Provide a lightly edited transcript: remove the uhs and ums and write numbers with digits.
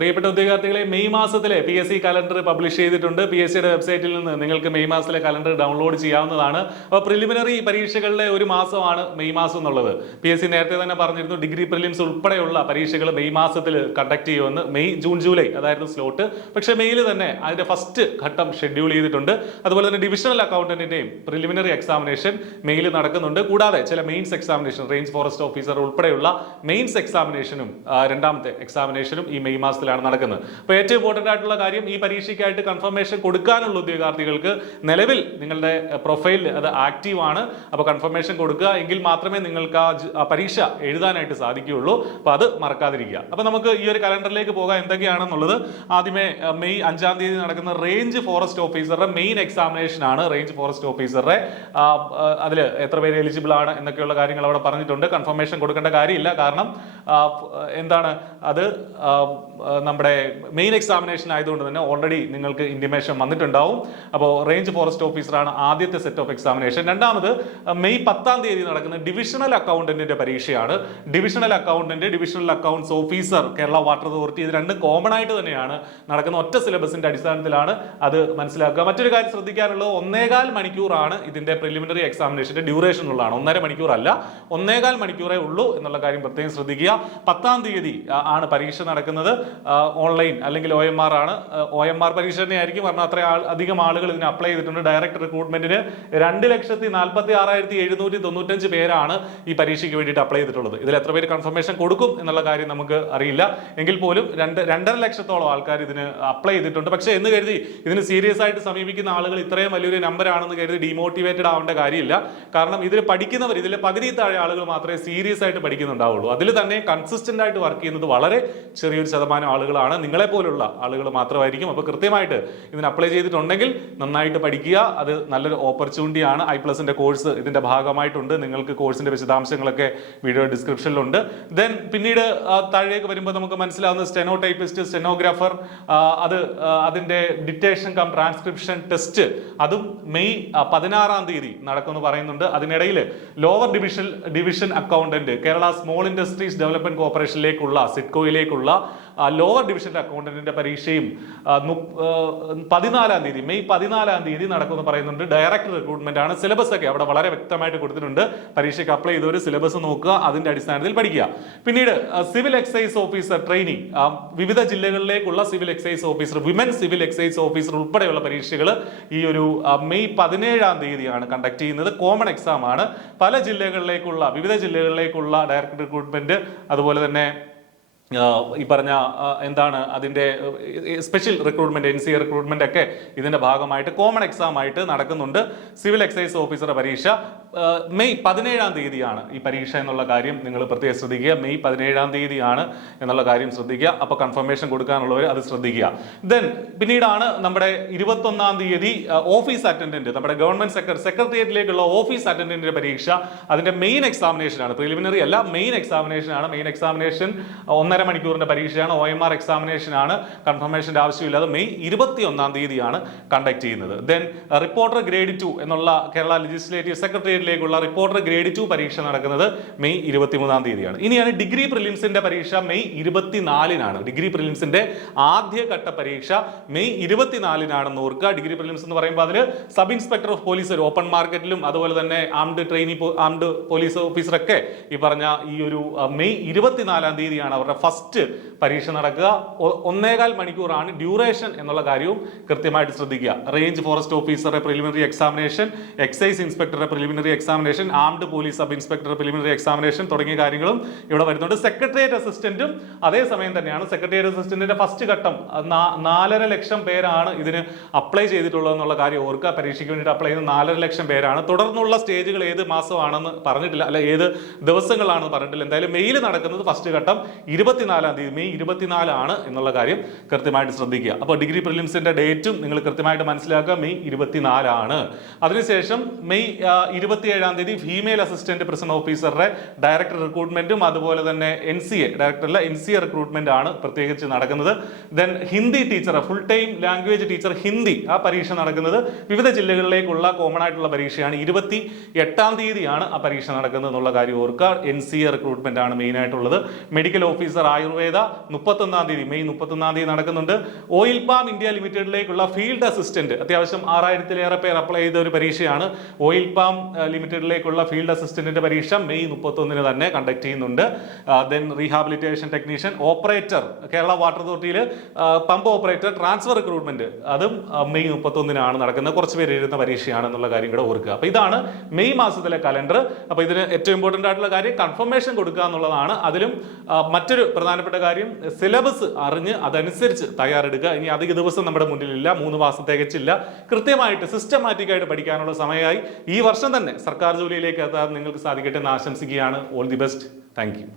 പ്രിയപ്പെട്ട ഉദ്യോഗാർത്ഥികളെ, മെയ് മാസത്തിലെ PSC calendar publish ചെയ്തിട്ടുണ്ട്. PSCയുടെ വെബ്സൈറ്റിൽ നിന്ന് നിങ്ങൾക്ക് മെയ് മാസത്തിലെ കലണ്ടർ ഡൗൺലോഡ് ചെയ്യാവുന്നതാണ്. അപ്പോൾ പ്രിലിമിനറി പരീക്ഷകളുടെ ഒരു മാസമാണ് മെയ് മാസം എന്നുള്ളത്. PSC നേരത്തെ തന്നെ പറഞ്ഞിരുന്നു, ഡിഗ്രി പ്രിലിംസ് ഉൾപ്പെടെയുള്ള പരീക്ഷകൾ മെയ് മാസത്തിൽ കണ്ടക്ട് ചെയ്യുമെന്ന്. മെയ്, ജൂൺ, ജൂലൈ അതായിരുന്നു സ്ലോട്ട്. പക്ഷേ മെയ്യിൽ തന്നെ അതിന്റെ ഫസ്റ്റ് ഘട്ടം ഷെഡ്യൂൾ ചെയ്തിട്ടുണ്ട്. അതുപോലെ തന്നെ ഡിവിഷണൽ അക്കൗണ്ടന്റിന്റെയും പ്രിലിമിനറി എക്സാമിനേഷൻ മെയ്യിൽ നടക്കുന്നുണ്ട്. കൂടാതെ ചില mains examination, range forest officer ഉൾപ്പെടെയുള്ള മെയിൻസ് എക്സാമിനേഷനും രണ്ടാമത്തെ എക്സാമിനേഷനും ഈ മെയ് മാസത്തിൽ നടക്കുന്നത്. അപ്പോൾ ഏറ്റവും ഇമ്പോർട്ടന്റ് ആയിട്ടുള്ള കാര്യം, ഈ പരീക്ഷയ്ക്കായിട്ട് കൺഫർമേഷൻ കൊടുക്കാനുള്ള ഉദ്യോഗാർത്ഥികൾക്ക് നിലവിൽ നിങ്ങളുടെ പ്രൊഫൈലിൽ അത് ആക്റ്റീവ് ആണ്. അപ്പോൾ കൺഫർമേഷൻ കൊടുക്കുക, എങ്കിൽ മാത്രമേ നിങ്ങൾക്ക് ആ പരീക്ഷ എഴുതാനായിട്ട് സാധിക്കുകയുള്ളൂ. അപ്പോൾ അത് മറക്കാതിരിക്കുക. അപ്പോൾ നമുക്ക് ഈ ഒരു കലണ്ടറിലേക്ക് പോകാം എന്തൊക്കെയാണെന്നുള്ളത്. ആദ്യമേ മെയ് 5-ാം തീയതി നടക്കുന്ന റേഞ്ച് ഫോറസ്റ്റ് ഓഫീസറുടെ മെയിൻ എക്സാമിനേഷൻ ആണ്. റേഞ്ച് ഫോറസ്റ്റ് ഓഫീസറുടെ അതിൽ എത്ര പേര് എലിജിബിൾ ആണ് എന്നൊക്കെയുള്ള കാര്യങ്ങൾ അവിടെ പറഞ്ഞിട്ടുണ്ട്. കൺഫർമേഷൻ കൊടുക്കേണ്ട കാര്യമില്ല, കാരണം എന്താണ് അത് നമ്മുടെ മെയിൻ എക്സാമിനേഷൻ ആയതുകൊണ്ട് തന്നെ ഓൾറെഡി നിങ്ങൾക്ക് ഇന്റിമേഷൻ വന്നിട്ടുണ്ടാവും. അപ്പോൾ റേഞ്ച് ഫോറസ്റ്റ് ഓഫീസറാണ് ആദ്യത്തെ സെറ്റ് ഓഫ് എക്സാമിനേഷൻ. രണ്ടാമത് മെയ് 10-ാം തീയതി നടക്കുന്ന ഡിവിഷണൽ അക്കൗണ്ടന്റിന്റെ പരീക്ഷയാണ്. Divisional accountant, divisional accounts officer, Kerala water authority, ഇത് രണ്ടും കോമൺ ആയിട്ട് തന്നെയാണ് നടക്കുന്ന. ഒറ്റ സിലബസിന്റെ അടിസ്ഥാനത്തിലാണ് അത് മനസ്സിലാക്കുക. മറ്റൊരു കാര്യം ശ്രദ്ധിക്കാനുള്ളത്, 1.25 മണിക്കൂറാണ് ഇതിന്റെ പ്രിലിമിനറി എക്സാമിനേഷന്റെ ഡ്യൂറേഷൻ ഉള്ളതാണ്. 1.5 മണിക്കൂർ അല്ല, 1.25 മണിക്കൂറേ ഉള്ളൂ എന്നുള്ള കാര്യം പ്രത്യേകം ശ്രദ്ധിക്കുക. 10-ാം തീയതി ആണ് പരീക്ഷ നടക്കുന്നത്. ഓൺലൈൻ അല്ലെങ്കിൽ OMR ആണ്. OMR പരീക്ഷ തന്നെയായിരിക്കും, കാരണം അത്ര അധികം ആളുകൾ ഇതിന് അപ്ലൈ ചെയ്തിട്ടുണ്ട്. ഡയറക്ട് റിക്രൂട്ട്മെന്റിന് 2,46,795 പേരാണ് ഈ പരീക്ഷയ്ക്ക് വേണ്ടിയിട്ട് അപ്ലൈ ചെയ്തിട്ടുള്ളത്. ഇതിൽ എത്ര പേര് കൺഫർമേഷൻ കൊടുക്കും എന്നുള്ള കാര്യം നമുക്ക് അറിയില്ല. എങ്കിൽ പോലും 2.5 ലക്ഷത്തോളം ആൾക്കാർ ഇതിന് അപ്ലൈ ചെയ്തിട്ടുണ്ട്. പക്ഷേ എന്ന് കരുതി ഇതിന് സീരിയസ് ആയിട്ട് സമീപിക്കുന്ന ആളുകൾ ഇത്രയും വലിയൊരു നമ്പർ ആണെന്ന് കരുതി ഡീമോട്ടിവേറ്റഡ് ആവേണ്ട കാര്യമില്ല. കാരണം ഇതിൽ പഠിക്കുന്നവർ, ഇതിൽ പകുതി താഴെ ആളുകൾ മാത്രമേ സീരിയസ് ആയിട്ട് പഠിക്കുന്നുണ്ടാവുള്ളൂ. അതിൽ തന്നെ കൺസിസ്റ്റന്റ് ആയിട്ട് വർക്ക് ചെയ്യുന്നത് വളരെ ചെറിയൊരു ശതമാനം ആളുകളാണ്. നിങ്ങളെ പോലുള്ള ആളുകൾ മാത്രമായിരിക്കും. അപ്പോൾ കൃത്യമായിട്ട് ഇതിന് അപ്ലൈ ചെയ്തിട്ടുണ്ടെങ്കിൽ നന്നായിട്ട് പഠിക്കുക. അത് നല്ലൊരു ഓപ്പർച്യൂണിറ്റി ആണ്. I+ന്റെ കോഴ്സ് ഇതിന്റെ ഭാഗമായിട്ടുണ്ട്. നിങ്ങൾക്ക് കോഴ്സിന്റെ വിശദാംശങ്ങളൊക്കെ വീഡിയോ ഡിസ്ക്രിപ്ഷനിലുണ്ട്. ദെൻ പിന്നീട് താഴേക്ക് വരുമ്പോൾ നമുക്ക് മനസ്സിലാവുന്ന സ്റ്റെനോ ടൈപ്പിസ്റ്റ്, സ്റ്റെനോഗ്രാഫർ, അതിന്റെ ഡിറ്റേഷൻ കം ട്രാൻസ്ക്രിപ്ഷൻ ടെസ്റ്റ്, അതും മെയ് 16-ാം തീയതി നടക്കുമെന്ന് പറയുന്നുണ്ട്. അതിനിടയിൽ lower division accountant, Kerala small industries development കോർപ്പറേഷനിലേക്കുള്ള, സിഡ്കോയിലേക്കുള്ള ലോവർ ഡിവിഷൻ അക്കൗണ്ടന്റിന്റെ പരീക്ഷയും 14-ാം തീയതി, മെയ് 14-ാം തീയതി നടക്കുമെന്ന് പറയുന്നുണ്ട്. ഡയറക്ട് റിക്രൂട്ട്മെന്റ് ആണ്. സിലബസ് ഒക്കെ അവിടെ വളരെ വ്യക്തമായിട്ട് കൊടുത്തിട്ടുണ്ട്. പരീക്ഷയ്ക്ക് അപ്ലൈ ചെയ്തവർ സിലബസ് നോക്കുക, അതിന്റെ അടിസ്ഥാനത്തിൽ പഠിക്കുക. പിന്നീട് സിവിൽ എക്സൈസ് ഓഫീസർ ട്രെയിനിങ്, വിവിധ ജില്ലകളിലേക്കുള്ള civil excise officer, women civil excise officer ഉൾപ്പെടെയുള്ള പരീക്ഷകൾ ഈ ഒരു മെയ് 17-ാം തീയതിയാണ് കണ്ടക്ട് ചെയ്യുന്നത്. കോമൺ എക്സാം ആണ്. വിവിധ ജില്ലകളിലേക്കുള്ള ഡയറക്ട് റിക്രൂട്ട്മെന്റ്, അതുപോലെ തന്നെ ഈ പറഞ്ഞ എന്താണ് അതിന്റെ സ്പെഷ്യൽ റിക്രൂട്ട്മെന്റ്, NCA റിക്രൂട്ട്മെന്റ് ഒക്കെ ഇതിന്റെ ഭാഗമായിട്ട് കോമൺ എക്സാം ആയിട്ട് നടക്കുന്നുണ്ട്. സിവിൽ എക്സൈസ് ഓഫീസറുടെ പരീക്ഷ മെയ് 17-ാം തീയതിയാണ് ഈ പരീക്ഷ എന്നുള്ള കാര്യം നിങ്ങൾ പ്രത്യേകം ശ്രദ്ധിക്കുക. മെയ് 17-ാം തീയതിയാണ് എന്നുള്ള കാര്യം ശ്രദ്ധിക്കുക. അപ്പോൾ കൺഫർമേഷൻ കൊടുക്കാനുള്ളവർ അത് ശ്രദ്ധിക്കുക. ദെൻ പിന്നീടാണ് നമ്മുടെ 21-ാം തീയതി ഓഫീസ് അറ്റൻഡന്റ്, നമ്മുടെ ഗവൺമെന്റ് സെക്രട്ടേറിയറ്റിലേക്കുള്ള ഓഫീസ് അറ്റൻഡന്റിന്റെ പരീക്ഷ. അതിന്റെ മെയിൻ എക്സാമിനേഷൻ ആണ്, പ്രിലിമിനറി അല്ല, മെയിൻ എക്സാമിനേഷൻ ആണ്. മെയിൻ എക്സാമിനേഷൻ 1.5 മണിക്കൂറിന്റെ പരീക്ഷയാണ്. OMR എക്സാമിനേഷൻ ആണ്. കൺഫർമേഷന്റെ ആവശ്യമില്ലാതെ മെയ് 21-ാം തീയതിയാണ് കണ്ടക്ട് ചെയ്യുന്നത്. ദെൻ റിപ്പോർട്ടർ ഗ്രേഡ് 2 എന്നുള്ള കേരള ലെജിസ്ലേറ്റീവ് സെക്രട്ടേറിയറ്റിലേക്കുള്ള റിപ്പോർട്ടർ ഗ്രേഡ് 2 പരീക്ഷ നടക്കുന്നത് മെയ് 23-ാം തീയതിയാണ്. ഇനിയാണ് ഡിഗ്രി പ്രിലിംസിന്റെ പരീക്ഷ മെയ് 24-നാണ്. ഡിഗ്രി പ്രിലിംസിന്റെ ആദ്യഘട്ട പരീക്ഷ മെയ് 24-നാണെന്ന് ഓർക്കുക. ഡിഗ്രി പ്രിലിംസ് എന്ന് പറയുമ്പോൾ അതിൽ sub inspector of police, open മാർക്കറ്റിലും അതുപോലെ തന്നെ ആംഡ് പോലീസ് ഓഫീസറൊക്കെ ഈ പറഞ്ഞ ഈ ഒരു മെയ് 24-ാം തീയതിയാണ് അവരുടെ ഫസ്റ്റ് പരീക്ഷ നടക്കുക. 1.25 മണിക്കൂറാണ് ഡ്യൂറേഷൻ എന്നുള്ള കാര്യവും കൃത്യമായിട്ട് ശ്രദ്ധിക്കുക. റേഞ്ച് ഫോറസ്റ്റ് ഓഫീസറുടെ പ്രിലിമിനറി എക്സാമിനേഷൻ, എക്സൈസ് ഇൻസ്പെക്ടറുടെ preliminary examination, armed police sub ഇൻസ്പെക്ടറുടെ പ്രിലിമിനറി എക്സാമിനേഷൻ തുടങ്ങിയ കാര്യങ്ങളും ഇവിടെ വരുന്നുണ്ട്. സെക്രട്ടേറിയറ്റ് അസിസ്റ്റന്റും അതേസമയം തന്നെയാണ്. സെക്രട്ടേറിയറ്റ് അസിസ്റ്റന്റിന്റെ ഫസ്റ്റ് ഘട്ടം 4.5 ലക്ഷം പേരാണ് ഇതിന് അപ്ലൈ ചെയ്തിട്ടുള്ളത് എന്നുള്ള കാര്യം ഓർക്കുക. പരീക്ഷയ്ക്ക് വേണ്ടിയിട്ട് അപ്ലൈ ചെയ്യുന്ന 4.5 ലക്ഷം പേരാണ്. തുടർന്നുള്ള സ്റ്റേജുകൾ ഏത് മാസമാണെന്ന് പറഞ്ഞിട്ടില്ല, അല്ല ഏത് ദിവസങ്ങളാണെന്ന് പറഞ്ഞിട്ടില്ല. എന്തായാലും മെയിൽ നടക്കുന്നത് ഫസ്റ്റ് ഘട്ടം 24-ാം തീയതി, മെയ് 24 എന്നുള്ള കാര്യം കൃത്യമായിട്ട് ശ്രദ്ധിക്കുക. അപ്പോൾ ഡിഗ്രി പ്രിലിംസിന്റെ ഡേറ്റും നിങ്ങൾ കൃത്യമായിട്ട് മനസ്സിലാക്കുക, മെയ് 24 അതിനുശേഷം മെയ് 27-ാം തീയതി ഫീമെയിൽ അസിസ്റ്റന്റ് പ്രിസൺ ഓഫീസറുടെ ഡയറക്ടർ റിക്രൂട്ട്മെന്റും അതുപോലെ തന്നെ NCA റിക്രൂട്ട്മെന്റ് ആണ് പ്രത്യേകിച്ച് നടക്കുന്നത്. Then Hindi teacher, full time language teacher Hindi, ആ പരീക്ഷ നടക്കുന്നത് വിവിധ ജില്ലകളിലേക്കുള്ള കോമൺ ആയിട്ടുള്ള പരീക്ഷയാണ്. 28-ാം തീയതിയാണ് ആ പരീക്ഷ നടക്കുന്നത് എന്നുള്ള കാര്യം ഓർക്കുക. NCA റിക്രൂട്ട്മെന്റ് ആണ് മെയിൻ ആയിട്ടുള്ളത്. മെഡിക്കൽ ഓഫീസർ ഓഫീസർ ആയുർവേദ 31-ാം തീയതി മെയ് 31-ാം തീയതി നടക്കുന്നുണ്ട്. ഓയിൽ പാം ഇന്ത്യ ലിമിറ്റഡിലേക്കുള്ള ഫീൽഡ് അസിസ്റ്റന്റ് അത്യാവശ്യം 6000-ലേറെ പേർ അപ്ലൈ ചെയ്ത ഒരു പരീക്ഷയാണ്. ഓയിൽ പാം ലിമിറ്റഡിലേക്കുള്ള ഫീൽഡ് അസിസ്റ്റന്റിന്റെ പരീക്ഷ മെയ് 31-ന് തന്നെ കണ്ടക്ട് ചെയ്യുന്നുണ്ട്. Then rehabilitation technician, operator, Kerala water അതോറിറ്റിയിൽ പമ്പ് ഓപ്പറേറ്റർ ട്രാൻസ്ഫർ റിക്രൂട്ട്മെന്റ്, അതും മെയ് 31-നാണ് നടക്കുന്നത്. കുറച്ച് പേര് എഴുതുന്ന പരീക്ഷയാണെന്നുള്ള കാര്യം കൂടെ ഓർക്കുക. അപ്പൊ ഇതാണ് മെയ് മാസത്തിലെ കലണ്ടർ. അപ്പൊ ഇതിന് ഏറ്റവും ഇമ്പോർട്ടന്റ് ആയിട്ടുള്ള കാര്യം കൺഫർമേഷൻ കൊടുക്കുക എന്നുള്ളതാണ്. അതിലും മറ്റൊരു പ്രധാനപ്പെട്ട കാര്യം സിലബസ് അറിഞ്ഞ് അതനുസരിച്ച് തയ്യാറെടുക്കുക. ഇനി അധിക ദിവസം നമ്മുടെ മുന്നിലില്ല, 3 മാസം തികച്ചില്ല. കൃത്യമായിട്ട് സിസ്റ്റമാറ്റിക് ആയിട്ട് പഠിക്കാനുള്ള സമയമായി. ഈ വർഷം തന്നെ സർക്കാർ ജോലിയിലേക്ക് എത്താൻ നിങ്ങൾക്ക് സാധിക്കട്ടെ എന്ന് ആശംസിക്കുകയാണ്. All the best. Thank you.